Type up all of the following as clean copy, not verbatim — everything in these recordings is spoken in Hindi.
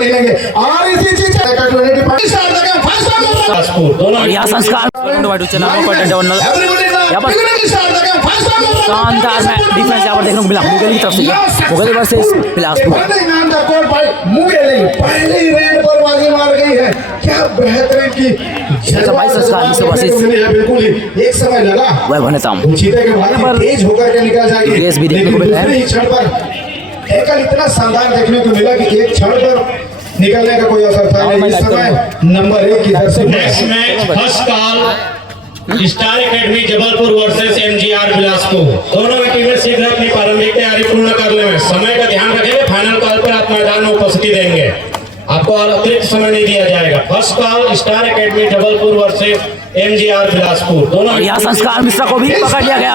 नहीं लेंगे और इसी चीज या संस्कार शानदार डिफेंस यहाँ पर देखने को मिला मुगेली की तरफ से मुगेली वर्सेस बिलासपुर। पहले ही रेड पर बाजी मार गई है, क्या बेहतरीन की भाई संस्कार बिल्कुल ही एक समय लगा वह बनता चीते के बाद तेज होकर के निकल जाएगी, रेस भी देखने को मिला है। क्षण पर एकल इतना शानदार देखने को मिला कि एक क्षण पर निकलने का कोई असर था नहीं। इस समय नंबर 1 की तरफ से next match first call star academy Jabalpur versus MGR Bilaspur. दोनों ही टीमें शीघ्र अपनी प्रारंभिक तैयारी पूर्ण कर लें। समय का ध्यान रखेंगे, फाइनल कॉल पर आप मैदान में उपस्थिति देंगे, आपको अतिरिक्त समय नहीं दिया जाएगा। First call star academy Jabalpur versus MGR Bilaspur. दोनों यहाँ संस्कार मिश्रा को भी पकड़ लिया गया।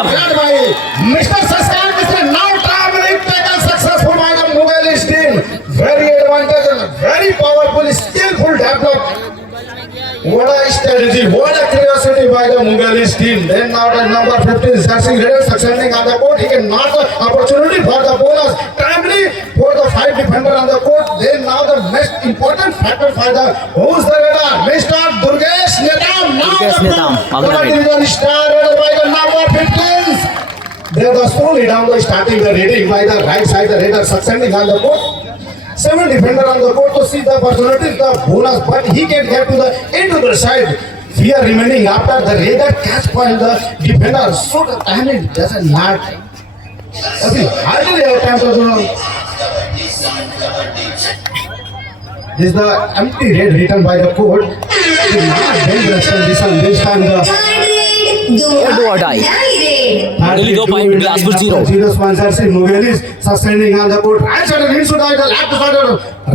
Mister Sanskar Mishra now travelling tackle successful by the मुगलिश team, very advantage, very powerful, skillful develop. What a strategy, what a curiosity by the Mughalish team. Then now the number 15 Sarsing Redder succeeding on the court. He can not the opportunity for the bonus. Timely for the 5 defender on the court. Then now the most important factor for the who's the Redder? Mr. Durgesh Netam. Durgesh Netam. The division star Redder by the number 15. They are the slowly down the starting the reading by the right side. The Redder succeeding on the court. 7 defender on the court to see the opportunity, the bonus, but he can get to the into the side. Fear remaining after the Raider catch point the defender. So the timing doesn't not. Abhi hardly have time to do. This is the empty red written by the court. It is not dangerous condition this time the do or die. Only 2 point Bilaspur 0. Zero sponsorship Mughalish sustaining on the court. Right side into the left side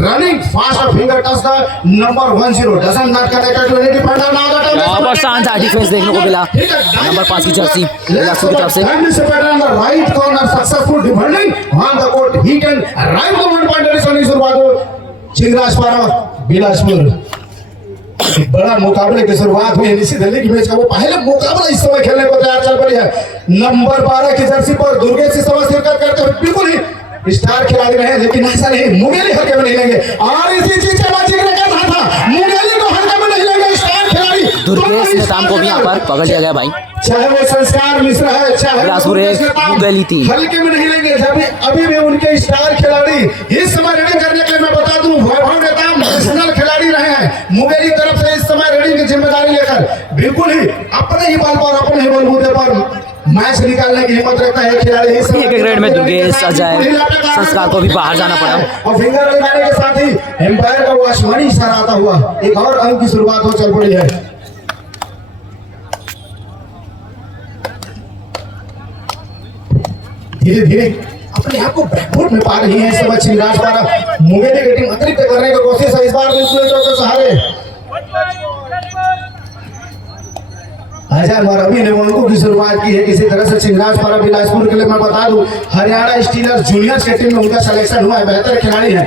running fast finger touch the number 10 doesn't not connect to any defender now the यहाँ पर शानदार डिफेंस देखने को मिला नंबर 5 की जर्सी बिलासपुर की तरफ से। on the right corner successful defending on the court. He can right the 1 point addition की शुरुआत चिंगराज पारा बिलासपुर। बड़ा मुकाबले की शुरुआत हुई इसी दिल्ली की मैच का वो पहले मुकाबला इस समय खेलने को तैयार चल पड़ी है। नंबर 12 की जर्सी पर दुर्गेश से समय शिरकत करते हुए बिल्कुल ही स्टार खिलाड़ी रहे, लेकिन ऐसा नहीं मुगेली हल्के में नहीं लेंगे और इसी चीज का जिक्र कर रहा था, मुगेली को हल्के में नहीं लेंगे स्टार खिलाड़ी। दुर्गेश नेताम को भी यहाँ पर पकड़ लिया गया भाई, चाहे वो संस्कार मिश्रा है चाहे मुगेली थी, हल्के में नहीं लेंगे। जब अभी भी उनके स्टार खिलाड़ी इस समय रेडिंग करने के लिए मैं बता दूं वैभव नेताम नेशनल खिलाड़ी रहे हैं। मुगेली तरफ से इस समय रेडिंग की जिम्मेदारी लेकर बिल्कुल ही अपने ही बल पर अपने ही बलबूते पर मैच निकालने की हिम्मत रखता है खिलाड़ी। इस एक ग्रेड में दुर्गेश अजय संस्कार को भी बाहर जाना पड़ा और फिंगर लगाने के साथ ही एम्पायर का वो आसमानी इशारा आता हुआ एक और अंक की शुरुआत हो चल पड़ी है। धीरे धीरे अपने आप को बैकफुट में पा रही है इस समय चिंगराज पारा। मुगेली की टीम अतिरिक्त करने की कोशिश है इस बार बिल्कुल के सहारे। अजय मरवी ने उनको की शुरुआत की है किसी तरह से चिंगराज पारा बिलासपुर के लिए मैं बता दूं हरियाणा स्टीलर्स जूनियर्स के टीम में उनका सिलेक्शन हुआ है, बेहतर खिलाड़ी है।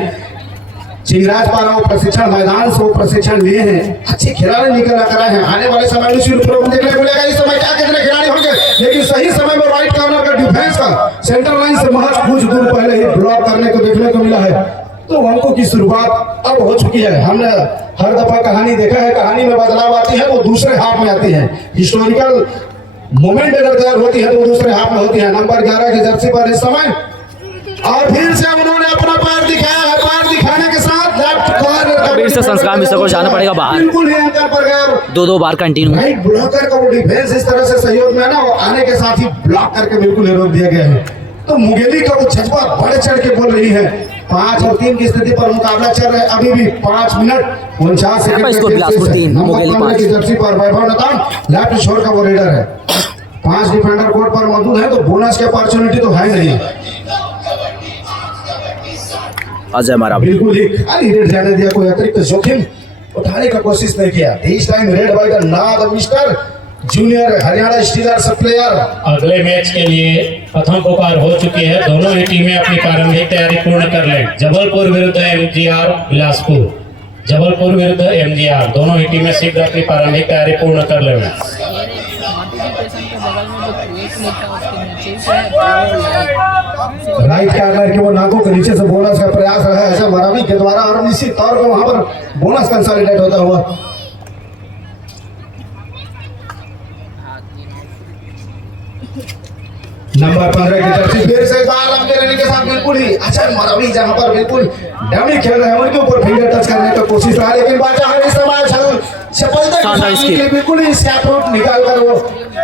चिंगराज पारा वो प्रशिक्षण मैदान से वो प्रशिक्षण लिए हैं, अच्छे खिलाड़ी निकल कर आए हैं। आने वाले समय में देखने को मिलेगा इस समय क्या कितने खिलाड़ी होंगे, लेकिन सही समय में राइट कॉर्नर का डिफेंस का सेंटर लाइन से महज कुछ दूर पहले ही ब्लॉक करने को देखने को मिला है। तो अंकों की शुरुआत अब हो चुकी है। हमने हर दफा कहानी देखा है, कहानी में बदलाव आती है वो दूसरे हाफ में आती है। हिस्टोरिकल मोमेंट अगर तैयार होती है तो वो दूसरे हाफ में होती है। नंबर 11 की जर्सी पर इस समय और फिर से उन्होंने अपना पैर दिखाया है, पैर दिखाने के साथ लेफ्ट कॉर्नर फिर से संस्कार मिश्रा को जाना पड़ेगा बाहर, बिल्कुल ही अंतर पर गया। 2 बार कंटिन्यू राइट ब्लॉकर का वो डिफेंस इस तरह से सहयोग में ना आने के साथ ही ब्लॉक करके बिल्कुल रोक दिया गया है। तो मुगेली का वो जज्बा बढ़ चढ़ के बोल रही है। 5 और 3 की स्थिति पर मुकाबला चल रहा है, अभी भी 5 मिनट 49 सेकंड की जर्सी पर वैभव नेताम लेफ्ट शोर का वो रेडर है। 5 डिफेंडर कोर्ट पर मौजूद है, तो बोनस की अपॉर्चुनिटी तो है नहीं। अजय मारा बिल्कुल ही खाली रेड जाने दिया, कोई अतिरिक्त जोखिम उठाने का कोशिश नहीं किया। इस टाइम रेड बाय द नाम mister junior Haryana stealers player. अगले मैच के लिए प्रथम पुकार हो चुकी है, दोनों ही टीमें अपनी प्रारंभिक तैयारी पूर्ण कर लें। जबलपुर विरुद्ध एमजीआर बिलासपुर, जबलपुर विरुद्ध एमजीआर, दोनों ही टीमें शीघ्र अपनी प्रारंभिक तैयारी पूर्ण कर लें। राइट कार्नर के वो नाकों के नीचे से बोनस का प्रयास रहा है ऐसा मरावी के द्वारा और निश्चित तौर पर वहां पर बोनस कंसोलिडेट होता हुआ। नंबर 15 की तरफ से फिर से बाल लंबे रहने के साथ बिल्कुल ही अच्छा मरावी जहां पर बिल्कुल डमी खेल रहे हैं उनके ऊपर फिंगर टच करने का कोशिश रहा लेकिन बाजा है इस समय सफलता के साथ के बिल्कुल ही स्कैप रूट निकाल कर वो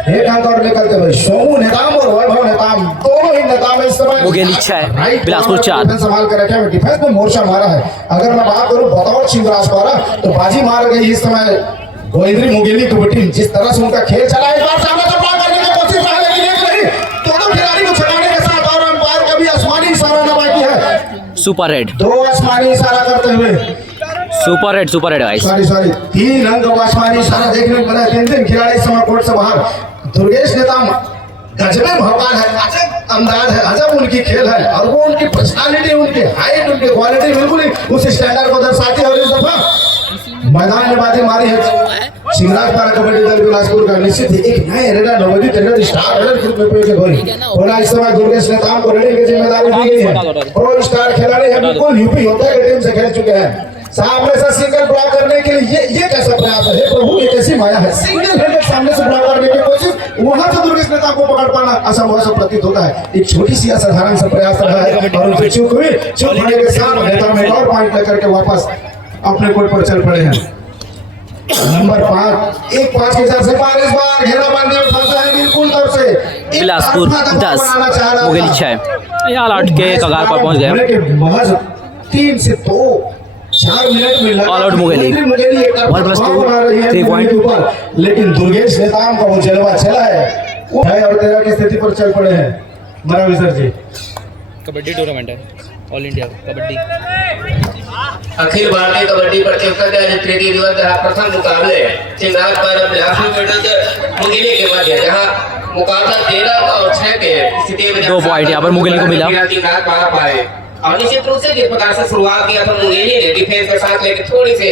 एक अंक और निकलते हुए सोमू नेताम और वैभव नेताम दोनों ही नेताम इस समय मुगेली 6 बिलासपुर 4 संभाल कर रखे हैं डिफेंस में मोर्चा मारा है। अगर मैं बात करूं बतौर शिवराज द्वारा तो बाजी मार गई इस समय गोविंद्री मुगेली की टीम जिस तरह से उनका खेल चला इस बार सामने से ब्लॉक करने की कोशिश रहा लेकिन एक नहीं दोनों खिलाड़ी को छड़ाने के साथ और अंपायर का भी आसमानी इशारा न बाकी है। सुपर रेड दो आसमानी इशारा करते हुए सुपर रेड गाइस। सॉरी 3 अंक का आसमानी इशारा देखने को मिला। 3 खिलाड़ी इस समय कोर्ट से बाहर। दुर्गेश नेताम गजबे भगवान है अजब अंदाज है अजब उनकी खेल है और वो उनकी पर्सनालिटी उनकी हाइट उनकी क्वालिटी बिल्कुल ही उस स्टैंडर्ड को दर्शाती है। और इस दफा मैदान में बाजी मारी है शिवराज पारा कबड्डी दल बिलासपुर का निश्चित ही एक नए रेडर नवोदित रेडर स्टार रेडर के रूप में बोला इस समय दुर्गेश नेताम को रेडिंग की जिम्मेदारी दी गई है। प्रो स्टार खिलाड़ी है बिल्कुल यूपी होता है टीम से खेल चुके हैं। सामने से सिंगल ब्लॉक करने के लिए ये कैसा प्रयास है प्रभु ये कैसी माया है। सिंगल हैंडेड सामने से ब्लॉक करने की कोशिश वहां से दुर्गेश नेता को पकड़ पाना असंभव सा प्रतीत होता है। एक छोटी सी असाधारण सा प्रयास रहा है और उनकी चूक हुई। चूक होने के साथ नेता में और पॉइंट लेकर के वापस अपने कोर्ट पर चल पड़े हैं। नंबर 5 एक 5 के हिसाब से पार इस बार घेराबंदी में फंसा है बिल्कुल तौर से बिलासपुर 10 मुगेली 6 यहाँ लाट के कगार पर पहुंच गए। महज 3 से 2 4 मिनट में ऑल आउट मुगेली 3 पॉइंट ऊपर लेकिन दुर्गेश नेताम का वो जलवा चला है वो है और 13 की स्थिति पर चल पड़े हैं। मरावी सर जी कबड्डी टूर्नामेंट है ऑल इंडिया कबड्डी अखिल भारतीय कबड्डी प्रतियोगिता के तृतीय दिवस का प्रथम मुकाबले चिंगार पर बिलासपुर विरुद्ध मुगेली के मध्य जहां मुकाबला 13 और 6 के स्थिति में 2 पॉइंट यहाँ पर मुगेली को मिला। चिंगार पारा पाए और निश्चित रूप से जिस प्रकार से शुरुआत किया था मुगेली ने डिफेंस के साथ लेकर थोड़ी से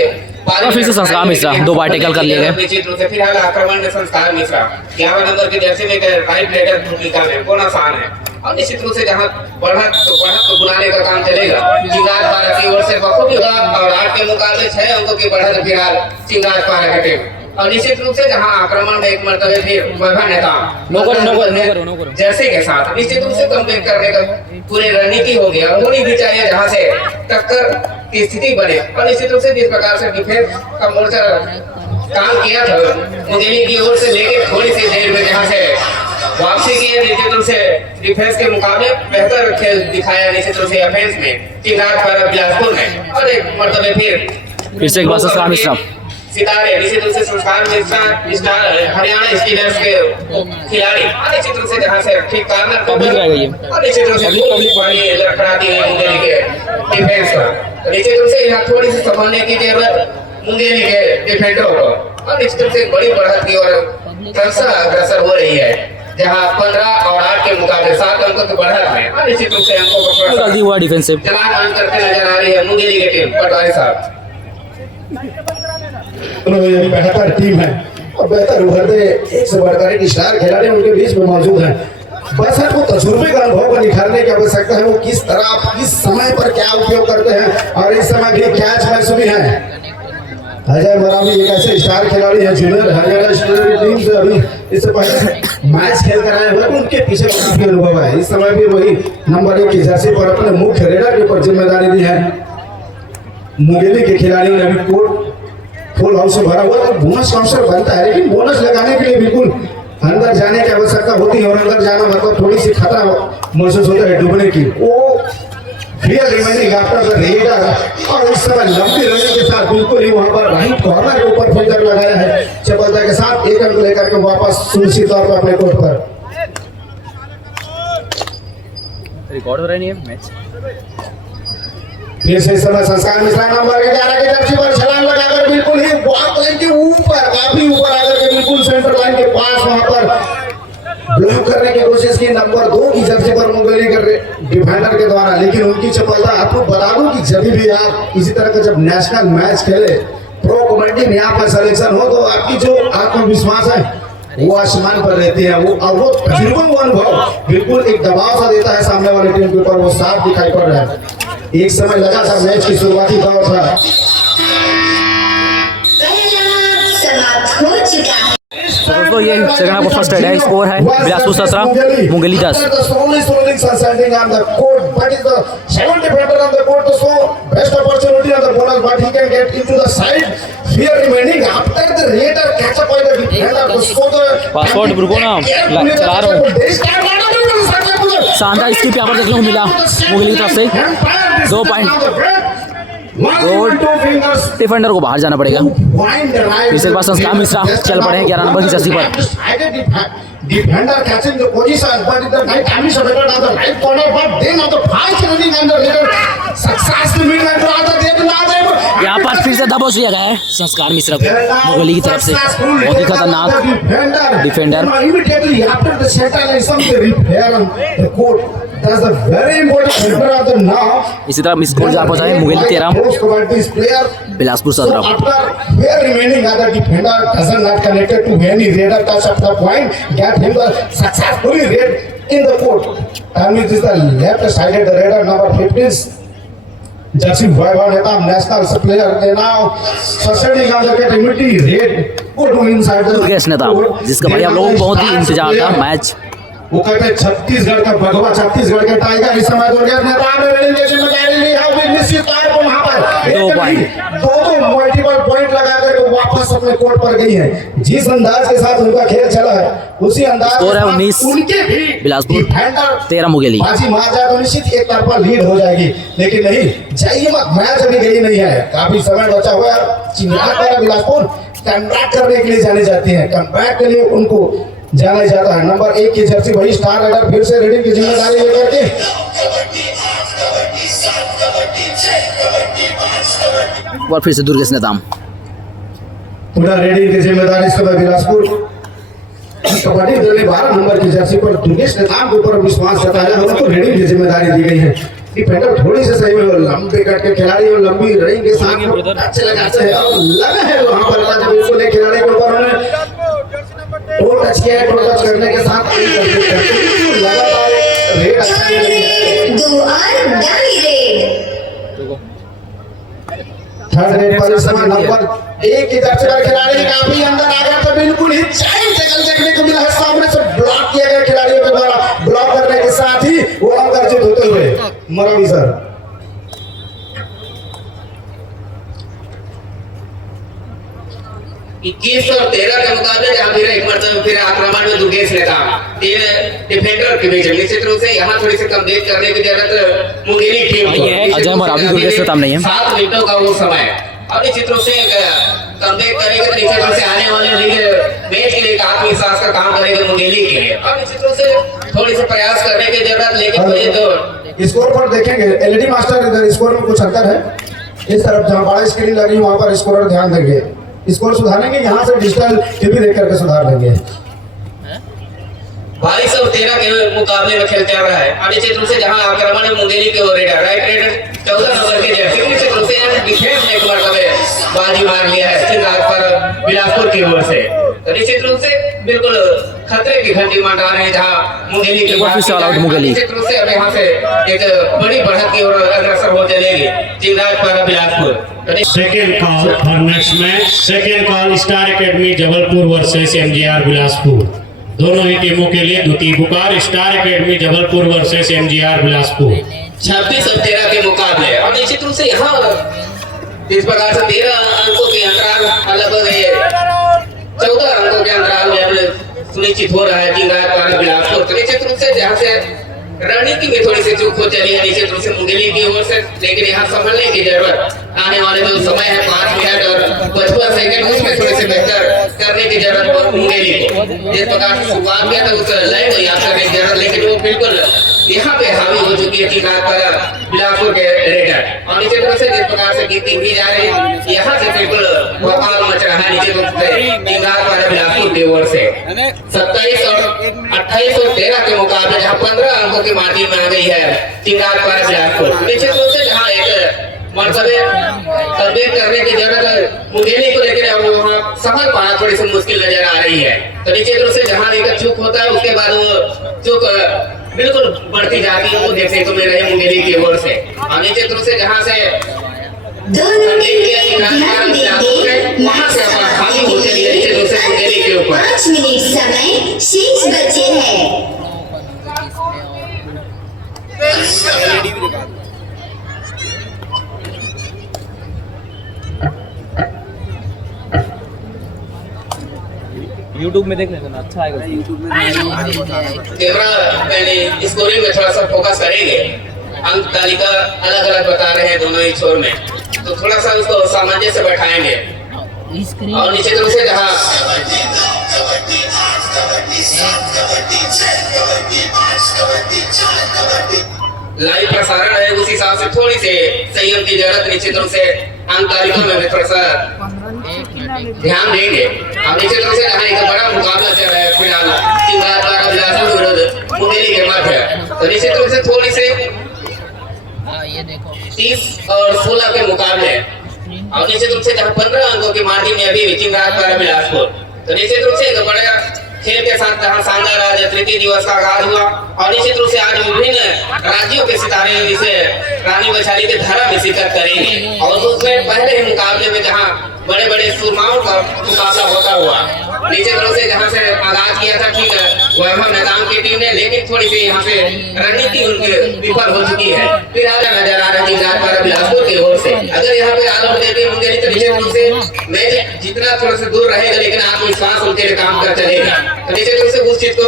और फिर से संस्कार मिश्रा 2 बार टैकल कर लिए गए। निश्चित रूप से फिलहाल आक्रमण में संस्कार मिश्रा 11 नंबर की जर्सी में राइट रेडर भूमिका में कौन आसान है और निश्चित रूप से जहां बढ़त तो बुलाने का काम चलेगा। चिंगार पारा की ओर से बखूबी होगा और 8 के मुकाबले 6 अंकों की बढ़त फिलहाल चिंगार पारा की टीम और निश्चित रूप से जहां आक्रमण में एक मर्तबे फिर वैभव नेता जैसे के साथ निश्चित रूप से कंप्लीट करने का पूरी रणनीति हो गया और होनी भी चाहिए जहां से टक्कर की स्थिति बने और निश्चित रूप से जिस प्रकार से डिफेंस का मोर्चा काम किया था मुगेली की ओर से लेके थोड़ी सी देर में जहां से वापसी की है निश्चित रूप से डिफेंस के मुकाबले बेहतर खेल दिखाया निश्चित रूप से ऑफेंस में चिंगार पारा बिलासपुर ने और एक मर्तबे फिर से एक बार संस्कार मिश्रा सितारे निश्चित रूप से संस्कार मिश्रा स्टार हरियाणा स्टीलर्स के खिलाड़ी निश्चित रूप से जहां से ठीक कार्नर पर और निश्चित रूप से बड़ी लड़खड़ाती है मुंगेली के डिफेंस पर निश्चित रूप से यहाँ थोड़ी सी संभालने की जरूरत मुंगेली के डिफेंडरों को और निश्चित रूप से बड़ी बढ़त की और क्रमशः अग्रसर हो रही है जहां 15 और 8 के मुकाबले 7 अंकों की बढ़त है और निश्चित रूप से अंकों पर डिफेंसिव चलान करते नजर आ रही है मुंगेली की टीम पटवारी साहब। ये बेहतर टीम है और बेहतर उभरते एक से बढ़कर एक स्टार खिलाड़ी उनके बीच में मौजूद हैं। बस है वो तजुर्बे का अनुभव को निखारने की आवश्यकता है। वो किस तरह किस समय पर क्या उपयोग करते हैं और इस समय भी कैच मैच भी है। अजय मरावी एक ऐसे स्टार खिलाड़ी है जूनियर हरियाणा स्टीलर की टीम से अभी इससे पहले मैच खेल कर आए हैं उनके पीछे काफी अनुभव है। इस समय भी वही नंबर 1 की जर्सी पर अपने मुख्य रेडर के ऊपर जिम्मेदारी दी है। मुंगेली के खिलाड़ियों ने अभी कोर्ट फुल हाउस से भरा हुआ तो बोनस का अवसर बनता है लेकिन बोनस लगाने के लिए बिल्कुल अंदर जाने की आवश्यकता होती है और अंदर जाना मतलब थोड़ी सी खतरा महसूस होता है डूबने की। वो फिर रिमेनिंग आफ्टर द रेडर और इस समय लंबी रनिंग के साथ बिल्कुल ही वहां पर राइट कॉर्नर के ऊपर फिंगर लगाया है चपलता के साथ 1 अंक लेकर के वापस सुनिश्चित तौर पर अपने कोर्ट पर। रिकॉर्ड हो रहा नहीं है मैच फिर से समय संस्कार मिश्रा नंबर 11 की जर्सी पर छलांग लगाकर बिल्कुल ही ब्लॉक लाइन के ऊपर काफी ऊपर आकर के बिल्कुल सेंटर लाइन के पास वहां पर ब्लॉक करने की कोशिश की नंबर 2 की जर्सी पर मुंगेली कर डिफेंडर के द्वारा लेकिन उनकी चपलता आपको बता दूं कि जब भी आप इसी तरह का जब नेशनल मैच खेले प्रो कबड्डी में यहाँ पर सिलेक्शन हो तो आपकी जो आत्मविश्वास है वो आसमान पर रहते हैं, वो तजुर्बा, वो अनुभव बिल्कुल एक दबाव सा देता है सामने वाले टीम के ऊपर, वो साफ दिखाई पड़ रहा है। एक समय लगा था मैच की शुरुआती दौर था, दोस्तों ये सेकंड हाफ का फर्स्ट रेड है, स्कोर है बिलासपुर 17 मुंगेली 10। पासवर्ड रुको ना, चला रहा हूँ। शानदार स्किप यहाँ पर देखने को मिला मुंगेली की तरफ से। 2 पॉइंट डिफेंडर को बाहर जाना पड़ेगा। इस बार संस्कार मिश्रा चल पड़े हैं 11 नंबर की जर्सी पर। Defender catching the position, but in the right time is available on the right corner, but then on the fast running and the little success to meet and rather they will not able. यहाँ पर फिर से दबोच लिया गया है संस्कार मिश्रा को मुंगेली की तरफ से। बहुत ही खतरनाक defender. Immediately after the centralization, the repair the court. That's a very important factor of the now. इसी तरह स्कोर जा पहुंचा है Mungeli 13 Bilaspur 17। After here remaining other defender doesn't not connected to any radar touch of the point, get him the successfully read in the court. And which is the left sided the radar number 15. Jersey Vaibhav Neta national player they now succeeding on the activity red go to inside the Durgesh नेता जिसका भाई आप लोगों को बहुत ही इंतजार था मैच। वो कहते हैं छत्तीसगढ़ का भगवा, छत्तीसगढ़ के टाइगर इस समय दुर्गेश नेता ने रेलवे में जारी ली है, निश्चित तौर पर वहां पर 2 पॉइंट दो मल्टीपल पॉइंट लगा कर वो वापस अपने कोर्ट पर गई है। जिस अंदाज के साथ उनका खेल चला है उसी अंदाज स्कोर है 19 उनके भी बिलासपुर 13 मुंगेली। बाजी मार जाए तो निश्चित एक तरफा लीड हो जाएगी, लेकिन नहीं जाइए मत, मैच अभी गई नहीं है, काफी समय बचा हुआ है। चिंगार पर बिलासपुर कमबैक करने के लिए जाने जाते हैं, कमबैक के लिए उनको जाना जाता है। नंबर 1 की जर्सी वही स्टार राइडर फिर से रीडिंग की जिम्मेदारी लेकर के और फिर से दुर्गेश नेताम पूरा रीडिंग की जिम्मेदारी इस समय बिलासपुर कबड्डी दल ने 12 नंबर की जर्सी पर दुर्गेश नेताम के ऊपर विश्वास जताया, उनको रीडिंग की जिम्मेदारी दी गई है। डिफेंडर थोड़ी से सही में लंबे कट के खिलाड़ी और लंबी रनिंग के साथ अच्छे लगाते हैं और लगा है वहां पर बिल्कुल एक खिलाड़ी के ऊपर उन्होंने टोल टच किया है, टोल टच करने के साथ लगातार रेड अच्छा थर्ड रेड पर इस समय नंबर 1 की तरफ से खिलाड़ी काफी अंदर आ गया तो बिल्कुल ही चाइल्ड टैकल देखने को मिला है, सामने से ब्लॉक किया गया खिलाड़ियों के द्वारा, ब्लॉक करने के साथ ही वो आकर्षित होते हुए मरवी सर 21 और 13 के मुकाबले जहां फिर एक मरतबा फिर आक्रमण में दुर्गेश नेता 3 डिफेंडर के बीच निश्चित रूप से यहां थोड़ी सी कमबैक करने की जरूरत मुंगेली टीम को है। अजय मरावी दुर्गेश नेता नहीं है, 7 मिनटों का वो समय अब निश्चित रूप से कमबैक करेगा तो निश्चित रूप से आने वाले मैच के लिए आत्मविश्वास का काम करेगा मुंगेली के लिए। अब निश्चित रूप से थोड़ी सी प्रयास करने की जरूरत, लेकिन मुझे तो स्कोर पर देखेंगे एलईडी मास्टर स्कोर में कुछ अंतर है, इस तरफ जहां बड़ा स्क्रीन लगी वहां पर स्कोर ध्यान देंगे, स्कोर सुधारेंगे, यहाँ से डिजिटल टीवी देख करके सुधार लेंगे। 22 और 13 के मुकाबले में खेल चल रहा है और निश्चित रूप से जहां आक्रमण में मुंगेली की ओर रेडर राइट रेडर 14 नंबर के जर्सी निश्चित रूप से डिफेंस में एक बार बाजी मार लिया है चिंगार पर बिलासपुर की ओर से, तो निश्चित रूप से बिल्कुल खतरे की घंटी मंडरा रहे हैं जहां मुंगेली की निश्चित रूप से अब यहाँ से एक बड़ी बढ़त की ओर अग्रसर हो चलेगी चिंगार पर Bilaspur. Second call for next match, second call star academy Jabalpur versus MGR Bilaspur. दोनों ही टीमों के लिए द्वितीय पुकार, star academy Jabalpur versus MGR Bilaspur. 26 और 13 के मुकाबले और निश्चित रूप से यहाँ इस प्रकार से 13 अंकों के अंतराल लगभग 14 अंकों के अंतराल में सुनिश्चित हो रहा है कि बिलासपुर तो निश्चित रूप से जहाँ से रणनीति में थोड़ी सी चूक हो चली है निश्चित रूप से मुंगेली की ओर से, लेकिन यहाँ संभलने की जरूरत, आने वाले जो समय है 5 मिनट और 55 सेकंड उसमें थोड़ी सी बेहतर करने की जरूरत मुंगेली को। जिस प्रकार से शुरुआत किया था उस लय को याद करने की जरूरत, लेकिन वो बिल्कुल यहाँ पे हावी हो चुकी है चिंगार पर बिलासपुर के रेडर और निश्चित रूप से जिस प्रकार से गिनती भी जा रही है यहाँ से बिल्कुल बवाल मच रहा है निश्चित रूप से चिंगार पर बिलासपुर की ओर से। 27 और 28 और 13 के मुकाबले जहाँ 15 अंकों की मार्जिन में आ गई है चिंगार पर बिलासपुर, निश्चित रूप से जहाँ एक मरतबे कमबैक करने की जरूरत मुंगेली को लेकर अब वहाँ संभल पाना थोड़ी सी मुश्किल नजर आ रही है। तो निश्चित रूप से जहाँ एक चूक होता है उसके बाद वो चूक बिल्कुल बढ़ती जाती है, वो देखने को मिल रही है मुंगेली की ओर से। और निश्चित रूप से जहाँ से वहाँ से अपना खाली हो चली है निश्चित रूप से मुंगेली के ऊपर। 5 मिनट समय शेष बचे हैं। यूट्यूब में देख लेना, अच्छा आएगा यूट्यूब में। कैमरा पहले स्कोरिंग में थोड़ा सा फोकस करेंगे। अंक तालिका अलग अलग बता रहे हैं दोनों ही छोर में, तो थोड़ा सा उसको सामंजस्य से बैठाएंगे। और निश्चित रूप से जहाँ लाइव प्रसारण है उस हिसाब से थोड़ी सी संयम की जरूरत निश्चित रूप से अंक तालिका में भी थोड़ा सा ध्यान देंगे। अब निश्चित रूप से यहाँ एक बड़ा मुकाबला चल रहा है फिलहाल चिंगार द्वारा बिलासपुर विरुद्ध मुंगेली के मध्य। तो निश्चित रूप से थोड़ी से 30 और 16 के मुकाबले और निश्चित रूप से जहाँ 15 अंकों की मार्जिन में अभी चिंगार द्वारा बिलासपुर। तो निश्चित रूप से एक बड़ा खेल के साथ जहाँ शानदार आज तृतीय दिवस का आगाज हुआ और निश्चित रूप से आज विभिन्न राज्यों के सितारे इसे रानी वैशाली के धारा में शिरकत करेंगे। और उसमें पहले ही मुकाबले में जहाँ बड़े बड़े सुरमाओं का मुकाबला होता हुआ निश्चित रूप से जहाँ से आगाज किया था ठीक वैभव मैदान की टीम ने, लेकिन थोड़ी सी यहाँ से रणनीति उनकी विफल हो चुकी है। फिर आगे नजर आ रहा है चिंगार द्वारा बिलासपुर की ओर से। अगर यहाँ पे आल आउट देती मुंगेली तो निश्चित रूप से मैच जितना थोड़ा सा दूर रहेगा, लेकिन आत्मविश्वास उनके लिए काम कर चलेगा। तो निश्चित रूप से उस चीज को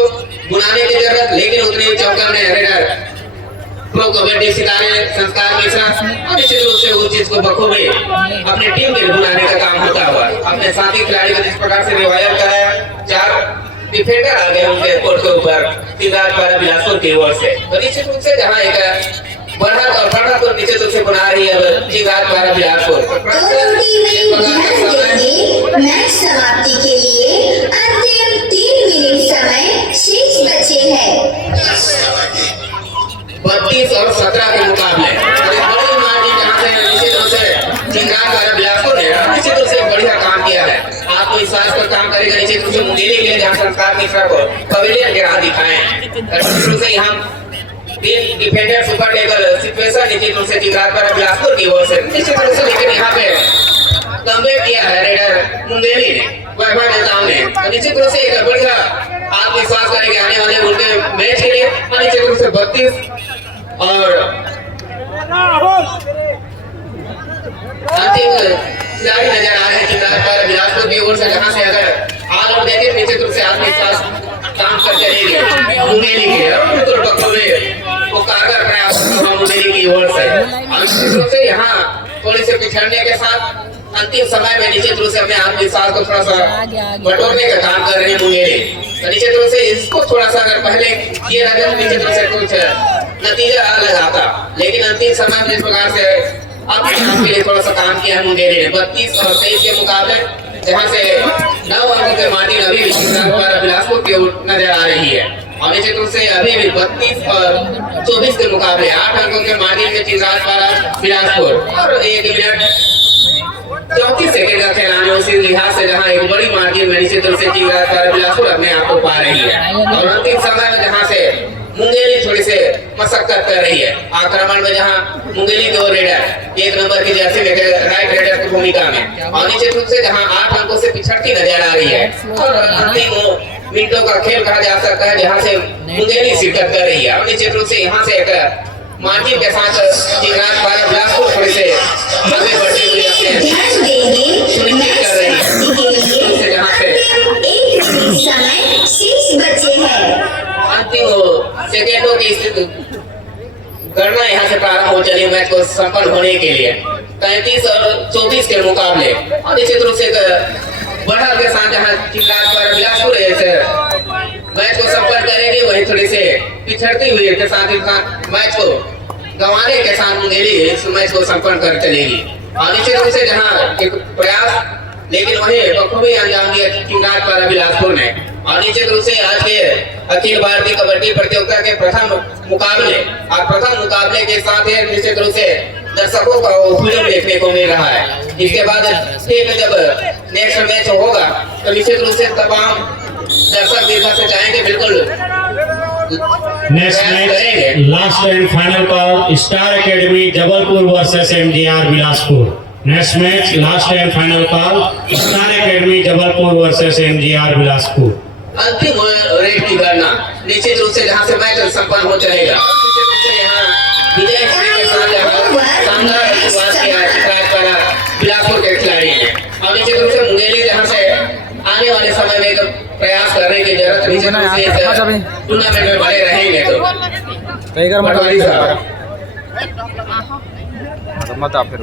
बुलाने की जरूरत, लेकिन उतने चौका में रेडर प्रो कबड्डी सितारे संस्कार मिश्रा और निश्चित रूप से उस चीज को बखूबी अपने टीम के लिए बुलाने का काम होता हुआ अपने साथी खिलाड़ी को जिस प्रकार से रिवायत कराया। 4 डिफेंडर आ गए उनके कोर्ट के ऊपर चिंगार द्वारा बिलासपुर की ओर से। तो निश्चित रूप से जहाँ एक बढ़त और बढ़त को निश्चित रूप से बना रही है चिंगार द्वारा बिलासपुर। मैच समाप्ति के लिए अंतिम 3 मिनट समय शेष बचे हैं। 32 और 17 के मुकाबले बड़ी मार्जिन जहाँ से निश्चित रूप से चिंगार द्वारा बिलासपुर ने निश्चित रूप से बढ़िया काम किया है। आत्मविश्वास पर काम करेगा निश्चित रूप से मुंगेली के लिए जहाँ संस्कार मिश्रा को पवेलियन के राह दिखाए। निश्चित रूप से यहाँ 3 डिफेंडर सुपर टेकर सिचुएशन निश्चित रूप से चिंगार द्वारा बिलासपुर की ओर से निश्चित रूप से, लेकिन यहाँ पे कमबैक किया है रेडर मुंगेली ने वैभव मैदान में। तो निश्चित रूप से एक बढ़िया आत्मविश्वास करेंगे आने वाले उनके मैच के लिए। और निश्चित रूप से 32 और अंतिम खिलाड़ी नजर आ रहे हैं चिंगार द्वारा बिलासपुर की ओर से, जहां से अगर ऑल आउट देते निश्चित रूप से आत्मविश्वास काम कर चलेगी मुंगेली के बिल्कुल पक्कों में वो कारगर प्रयास मुंगेली की ओर से। और निश्चित रूप से यहाँ थोड़ी से पिछड़ने के साथ अंतिम समय में निश्चित रूप से अपने आत्मविश्वास को थोड़ा सा बटोरने का काम कर रहे हैं मुंगेली। तो निश्चित रूप से इसको थोड़ा सा अगर पहले किए रहते तो निश्चित रूप से कुछ नतीजा अलग आता, लेकिन अंतिम समय में जिस प्रकार से अपने काम के लिए थोड़ा सा काम किया है मुंगेली ने 32 और 23 के मुकाबले, जहाँ से 9 अंकों के मार्जिन अभी भी बिलासपुर की ओर नजर आ रही है। और निश्चित रूप से अभी भी 32 और 24 के मुकाबले 8 अंकों के मार्जिन में चिंगार द्वारा बिलासपुर और 1 मिनट 34 सेकंड का खेलाने उसी लिहाज से जहाँ एक बड़ी मार्जिन में निश्चित रूप से चिंगार द्वारा बिलासपुर अपने आप को पा रही है। और अंतिम समय में जहाँ से मुंगेली थोड़ी से मशक्कत कर रही है आक्रमण में, जहाँ मुंगेली के ओर रेडर 1 नंबर की जर्सी में राइट रेडर की भूमिका में और निश्चित रूप से जहाँ 8 अंकों से पिछड़ती नजर आ रही है। और अंतिम मिनटों का खेल कहा जा सकता है जहाँ से मुंगेली शिरकत कर रही है। और निश्चित रूप से यहाँ से एक मार्जिन के साथ चिंगार द्वारा बिलासपुर थोड़ी से आगे बढ़ते हुए अपने सुनिश्चित कर रही है, जहाँ से समय शेष बचे हैं। अंतिम सेकेंडों की स्थिति गणना यहाँ से प्रारंभ हो चली मैच को संपन्न होने के लिए 33 और 24 के मुकाबले। और निश्चित रूप से बढ़त के साथ जहाँ चिंगार द्वारा बिलासपुर मैच को संपन्न करेगी, वही थोड़ी से पिछड़ती हुई के साथ मैच को गंवाने के साथ मुंगेली इस मैच को संपन्न कर चलेगी। और निश्चित रूप से जहाँ एक प्रयास लेकिन वही बखूबी अंजाम दिया चिंगार द्वारा बिलासपुर ने। और निश्चित रूप से आज के अखिल भारतीय कबड्डी प्रतियोगिता के प्रथम मुकाबले के साथ ही निश्चित रूप से दर्शकों का हुजूम देखने को मिल रहा है। इसके बाद जब नेक्स्ट मैच होगा तो निश्चित रूप से तमाम दर्शक दीर्घा से चाहेंगे बिल्कुल next match last and final call star academy Jabalpur versus MGR Bilaspur. Next match last and final call star academy Jabalpur versus MGR Bilaspur. अंतिम रेट की गणना निश्चित रूप से जहां से मैच संपन्न हो चलेगा निश्चित रूप से यहाँ विजय के साथ यहाँ शानदार शुरुआत किया चित्राजपाड़ा बिलासपुर के खिलाड़ी ने और निश्चित रूप से मुंगेली जहां से आने वाले समय में एक प्रयास करने की जरूरत निश्चित रूप से इस टूर्नामेंट में बने रहेंगे तो पटवारी साहब मत आप फिर